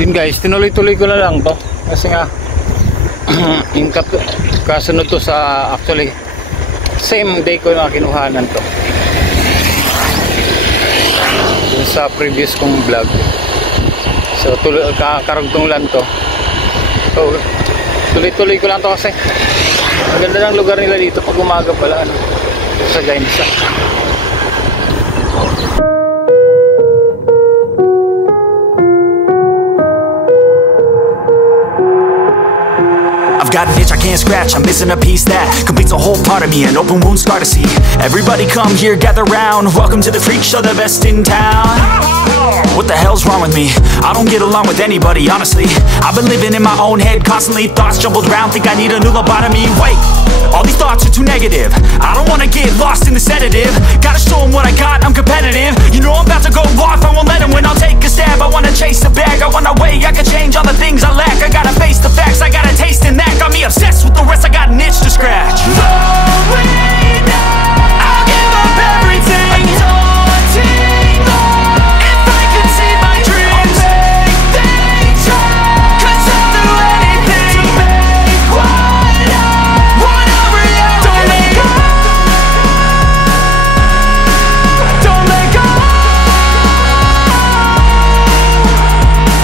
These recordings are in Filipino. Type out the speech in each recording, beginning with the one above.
Yun guys, tinuloy-tuloy ko na lang to kasi nga yung kasunod to sa actually same day ko na kinuhanan to dun sa previous kong vlog. So kakarugtong lang to. So tuloy-tuloy ko lang to kasi ang ganda ng lugar nila dito pag umaga pala ano, sa Gainsa. I've got an itch I can't scratch, I'm missing a piece that completes a whole part of me, an open wound scar to see. Everybody come here, gather round, welcome to the freak show, the best in town. What the hell's wrong with me? I don't get along with anybody, honestly. I've been living in my own head constantly, thoughts jumbled around, think I need a new lobotomy. Wait, all these thoughts are too negative, I don't wanna get lost in the sedative. Gotta show them what I got, I'm competitive. You know I'm about to go off, I won't let them win, I'll take a stab. I wanna chase the bag, I wanna weigh, I can change all the things I lack. I gotta face the facts, I got a taste in that. Got me obsessed with the rest, I got an itch to scratch. No way now, I'll give up everything. Daunting all, if I could see my dreams, I'll make things right. 'Cause I'll do anything to make what I want a reality. Don't let go, don't let go.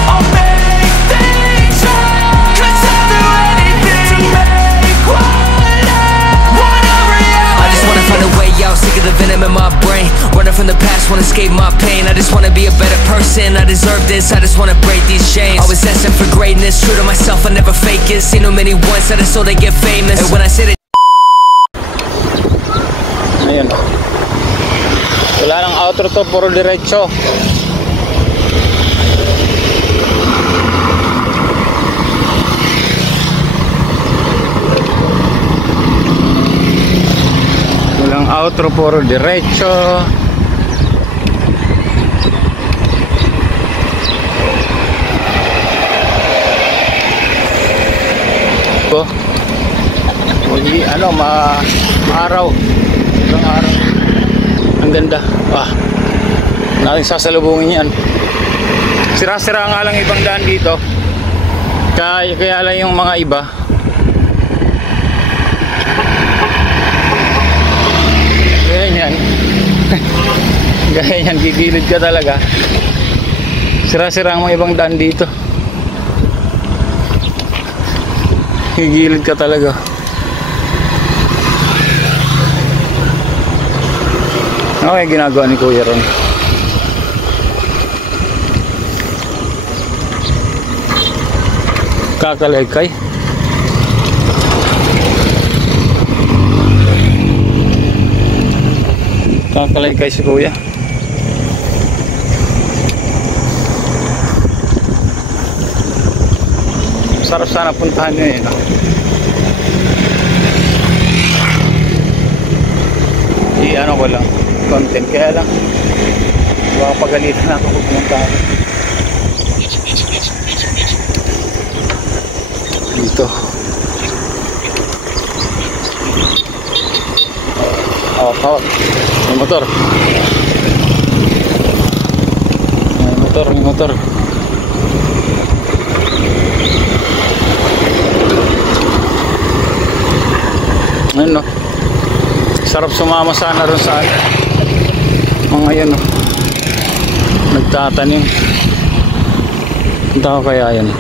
I'll make things right. 'Cause I'll do anything to make what I want a reality. I just wanna find a way out, sick of the venom in my brain. Running from the past, wanna escape my pain. I just wanna be a better person, I deserve this. I just wanna break these chains. Always asking for greatness, true to myself, I never fake it. Seen too many once, I just so they get famous. And when I say that Ayun, wala nang outro to, puro diretso. Walang outro, puro diretso. Hindi ano, maaraw. Ibang araw. Ang ganda. Natin sasalubungin yan. Sira-sira nga lang ibang daan dito. Kaya lang yung mga iba ganyan. Ganyan, gigilid ka talaga. Sira-sira ang mga ibang daan dito. Gigilid ka talaga. Okay, ginagawa ni Kuya Ron. Kakalaykay. Kakalaykay si Kuya. Sarap sana puntahan nyo yun. Ano ko lang content, kaya lang baka pagalitan ako kung pumunta ako dito. Tawag may motor, may motor. Ayun no, sarap sumama sana ron sa mga yan no, nagtatanim. Punta ko kaya yan.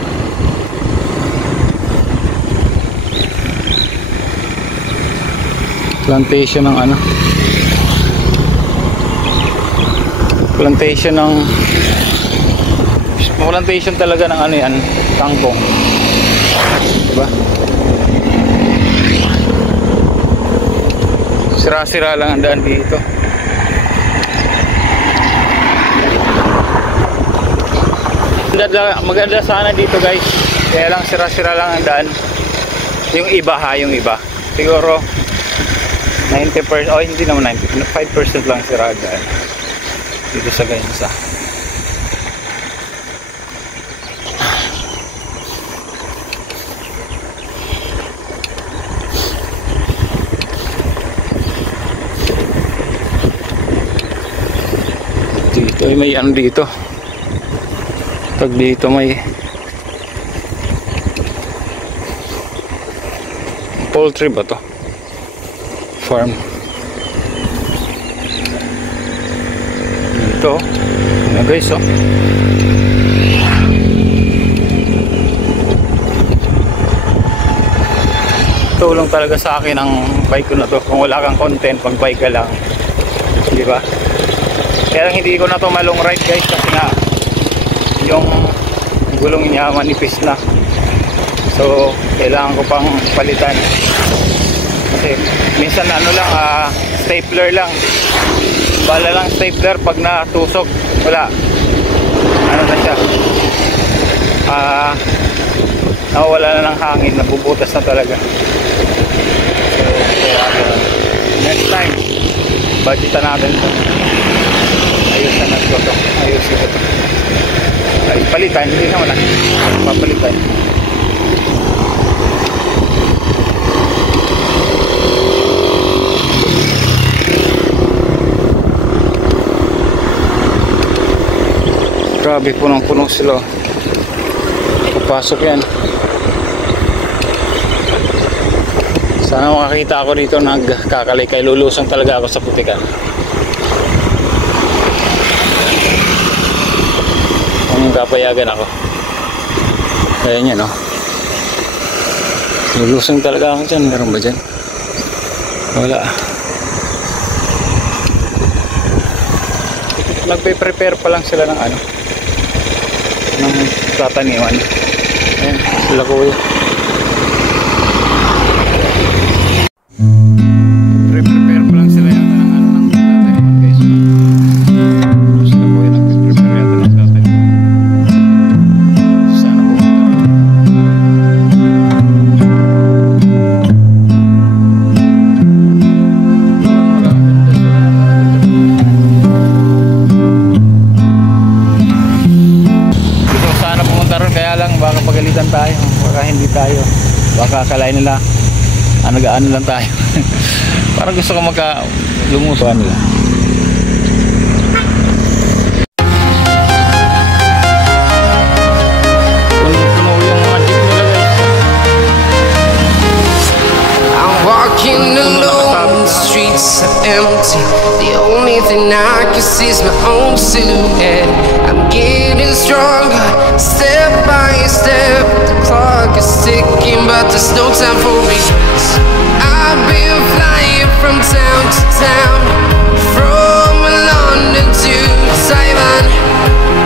Plantation ng ano, plantation talaga ng ano yan, kangkong, diba? Sira-sira lang ang daan dito. Maganda sana dito guys, kaya lang sira-sira lang ang daan. Yung iba yung iba siguro 90%, hindi naman 90%, 5% lang sira ang daan dito sa Gainsa. Dito may ano dito. Pag dito may Poultry ba to? Farm. Ito. Ano guys, oh. Tulong talaga sa akin ang bike ko na to. Kung wala kang content, pag bike ka lang, di ba? Kaya lang hindi ko na to malong ride guys, kasi nga yung gulong niya manipis na. So kailangan ko pang palitan. Kasi minsan ano lang, stapler lang. Bala lang stapler, pag natusok, wala. Ano na siya? Nawawala na ng hangin, nabubutas na talaga. So, next time, budgetan natin ito. Ayusan natin ito. Ayusin ito. Ay, palitan, hindi naman na. Papalitan. Grabe, punong-puno sila. Papasok yan. Sana makakita ako dito nagkakalaykay. Lulusong talaga ako sa putikan. Kung kapayagan ako. Ayan yan, oh. Lulusong talaga ako dyan. Meron ba dyan? Wala. Nagpe-prepare pa lang sila ng ano, ng tataniman. Ayan, sila kuya. Prepare pa lang sila yata ng ano, ng tataniman guys. Sila kuya nagpe-prepare yata ng tataniman. Sana pumunta ron, kaya lang baka pagalitan tayo, baka hindi tayo, baka akalain nila nagaan lang tayo. Parang gusto ko lumusuan nila. Puno yung mga jeep nila guys. I'm walking alone, the streets are empty. The only thing I can see is my own silhouette. I'm getting stronger, step by step. The clock is ticking, but there's no time for regrets. I've been flying from town to town, from London to Taiwan.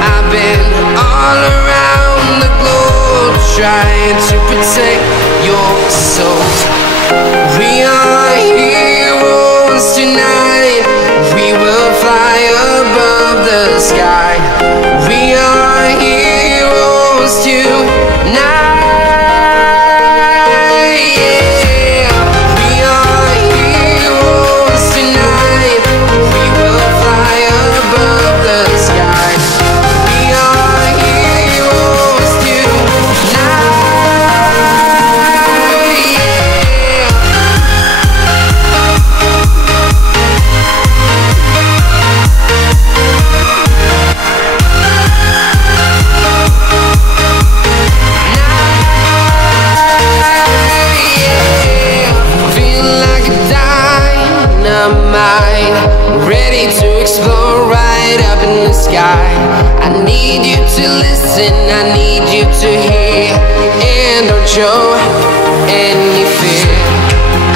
I've been all around the globe, trying to protect your soul. We are heroes tonight. We will fly above the sky. We are heroes tonight. Yeah. We are heroes tonight. We will fly above the sky. We are heroes tonight. Yeah. Ready to explore right up in the sky. I need you to listen, I need you to hear, and don't show any fear.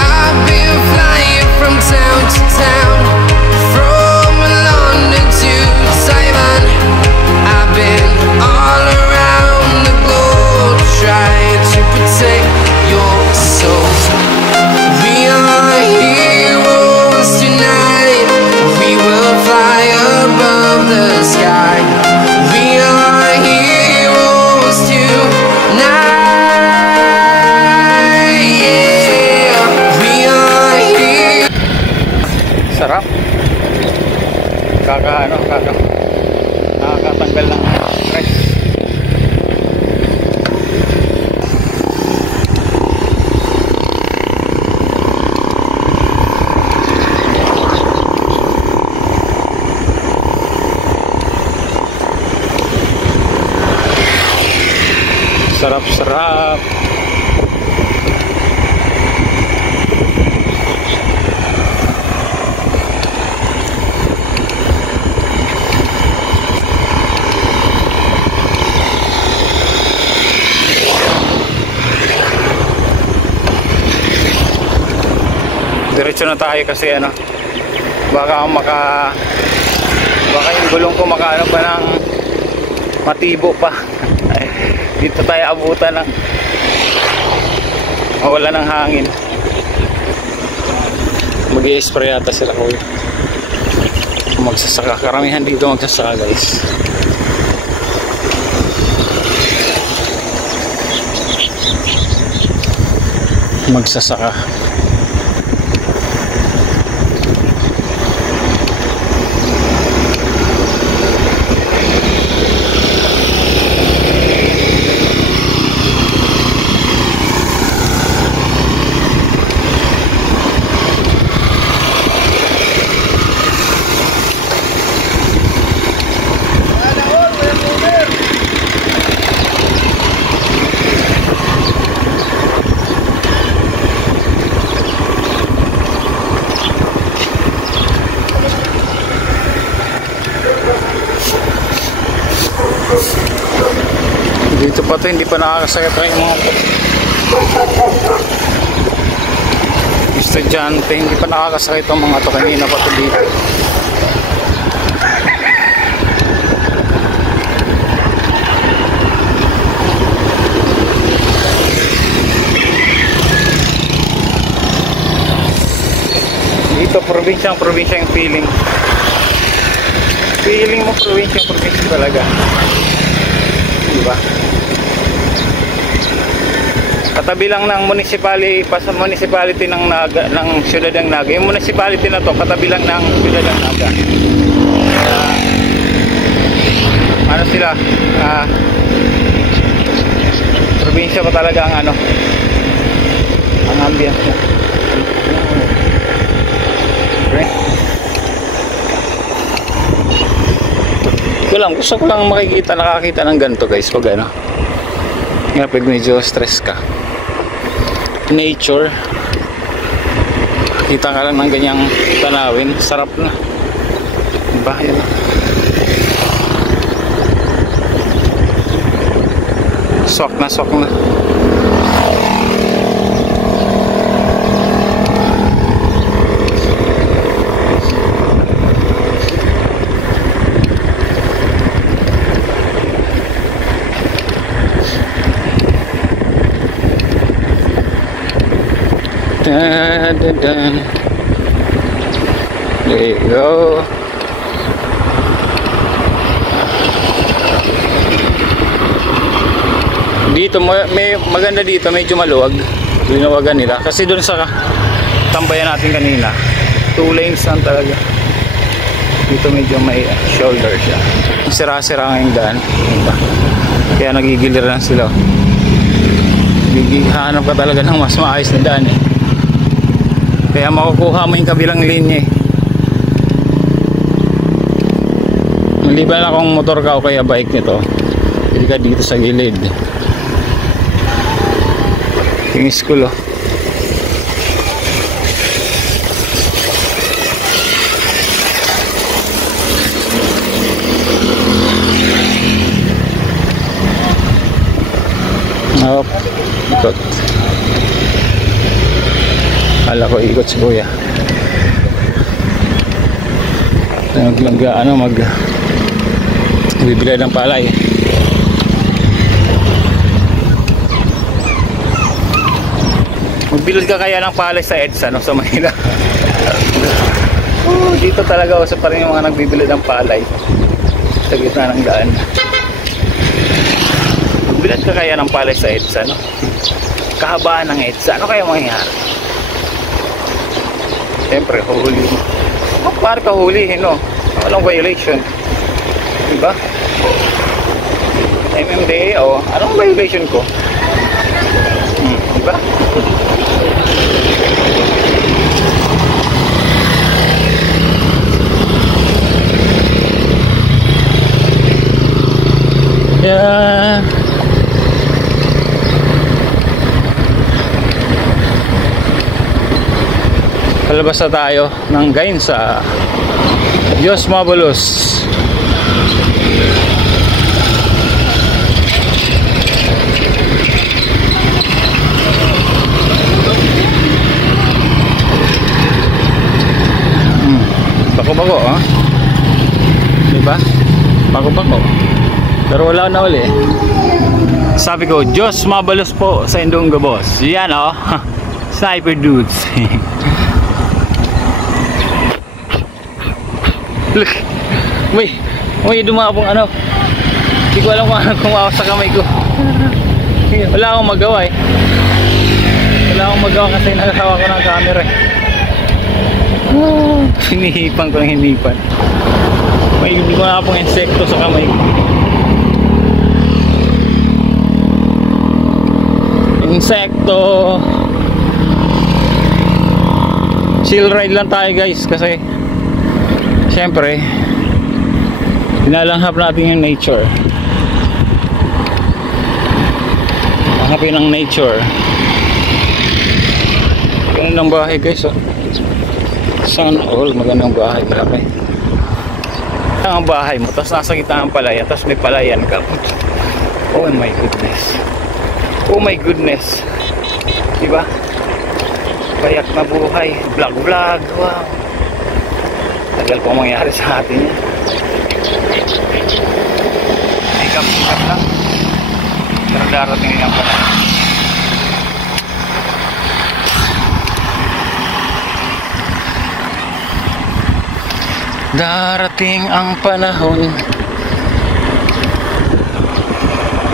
I've been flying from town to town, from London to Taiwan. I've been all around the globe, trying to protect your soul. We are heroes tonight. We will fly above the sky. We are heroes tonight. Yeah. We are heroes. Sarap. Nakakatanggal ng stress. Sarap-sarap. diretso na tayo kasi ano, baka yung gulong ko makaano pa ng matibo pa. Dito tayo abutan ng wala ng hangin. Mag-i-spray yata sila ko. Magsasaka, karamihan dito magsasaka guys. Magsasaka. Dito pa to, hindi pa nakakasakit yung mga estudyante, hindi pa nakakasakit ang mga to, kanina pa to dito. Dito probinsya yung feeling mo, probinsya talaga, diba? Katabi lang ng municipality ng siyudad ng Naga. Yung municipality na to katabi lang ng siyudad ng Naga. Ano sila? Probinsya pa talaga ang ano, ang ambience. Okay. Gusto ko lang nakakita ng ganito guys pag ano. Nga pag medyo stress ka, nature, kita ka lang ng ganyang tanawin, sarap na, diba? Yan na. Swak na Dun. There you go. Dito may maganda dito, medyo maluwag. Linawagan nila kasi doon sa tambayan natin kanina 2 lanes lang talaga. Dito medyo may shoulder siya. Sira-sira ng daan, diba? Kaya nagigilir lang sila. Hanap ka talaga ng mas maayos na daan eh. Kaya makukuha mo yung kabilang linya eh. Maliban na kung motor ka o kaya bike nito, pili ka dito sa gilid. Yung school oh. Ikot. Kala ko ikot si kuya. Bibili ng palay. Magbilad ka kaya ng palay sa EDSA, no, sa Manila. Dito talaga uso pa rin yung mga nagbibilad ng palay sa gitna ng daan. Magbilad ka kaya ng palay sa EDSA, no? Kahabaan ng EDSA, ano kaya mangyayari? Siyempre, huli. Para ka hulihin, no? Walang violation, diba? MMDA, o anong violation ko? Diba? Yeah. Palabas na tayo ng Gainsa. Diyos Mabulos. bigla ako nauli. Sabi ko, Diyos mabalos po sa Indonga boss. Yan oh. Sniper dudes. Look. May dumabong ano. Hindi ko alam kung ano kumawa sa kamay ko. Wala akong magawa eh. Wala akong magawa kasi naghawa ko ng camera eh. Hinihipan ko ng hinipan. May hindi ko na pong insekto sa kamay ko. Insekto. Chill ride lang tayo guys kasi syempre pinalanghap natin yung nature. Hanapin ng nature. Magandang bahay guys oh. Sana all magandang bahay. Malaki ang bahay mo tapos nasa gitna ng palaya tapos may palayan ka. Oh my goodness. Oh my goodness. Diba? Payak na buhay. Vlog. Wow. Tagal po mangyari sa atin yan. Sikap lang. Pero darating yan pala. Darating ang panahon.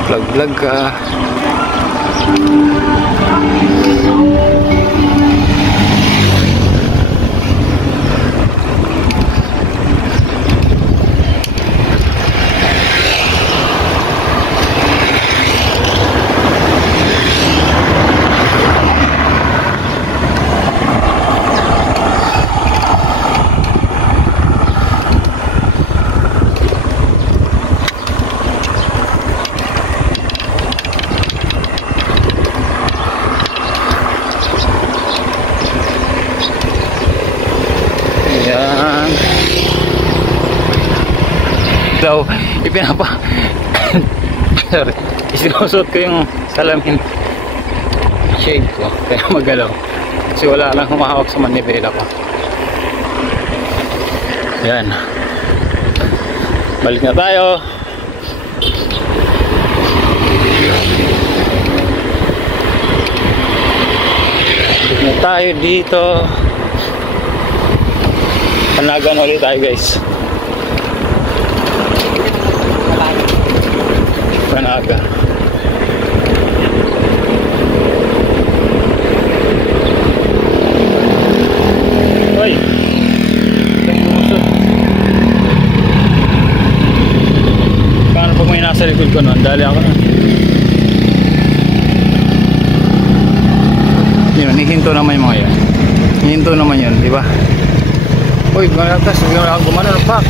Vlog ka. So, sorry, isinusot ko yung salamin shade ko kaya magalaw kasi wala lang humahawak sa manibela ko. Yan, balik na tayo. Balik na tayo dito. Panagan ulit tayo guys. Panaga. Hoy. Paano pag may nasa likod ko nun? Dali ako na. Yun, hihinto naman yung mga yan. Hihinto naman yun, di ba? Uy, malakas. Huwag na ako gumano. Pak.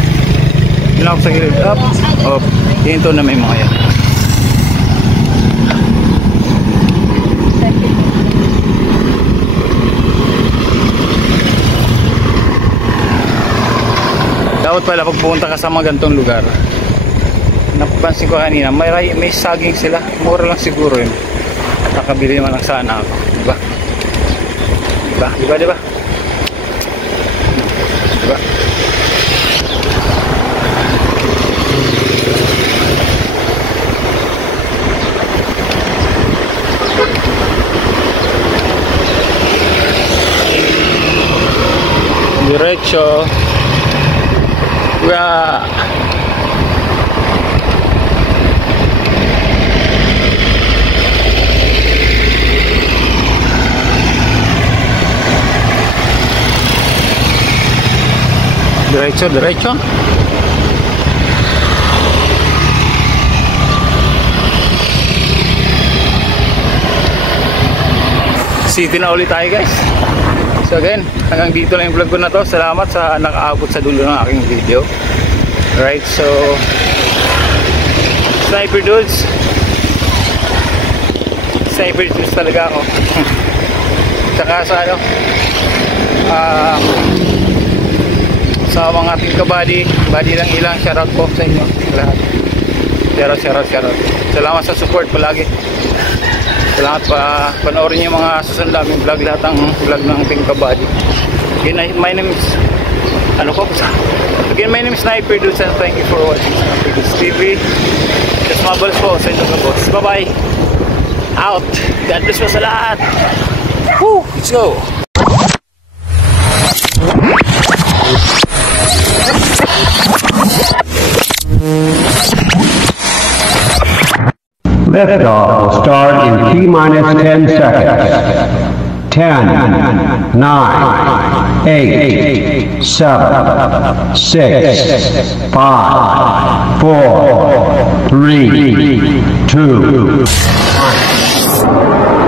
Yun ako sa gilid. Up. Up. Hihinto naman yung mga yan. Dapat pala pag pupunta ka sa mga ganitong lugar, napapansin ko kanina may saging sila, mura lang siguro yun. Nakabili naman lang sana ako, diba? Diba? Diretso. Wah. Diretso. City na ulit tayo guys. So again, hanggang dito lang yung vlog ko na to. Salamat sa nakaabot sa dulo ng aking video. Right, so Sniper dudes talaga ako. Tsaka sa ano, sa mga team kabady lang ilang shoutout po sa inyo lahat. Shoutout. Salamat sa support palagi. Salamat pa panoorin yung mga susunod naming vlog, lahat ng vlog ng team kabady. Again, my name is my name is Sniper Dudes and thank you for watching Sniper Dudes TV. Just mabalas po sa inyong boss. Bye-bye. Out. God bless po sa lahat. Woo! Let's go. Liftoff will start in T-minus 10 seconds. 10, 9, 8, 7, 6, 5, 4, 3, 2, 1.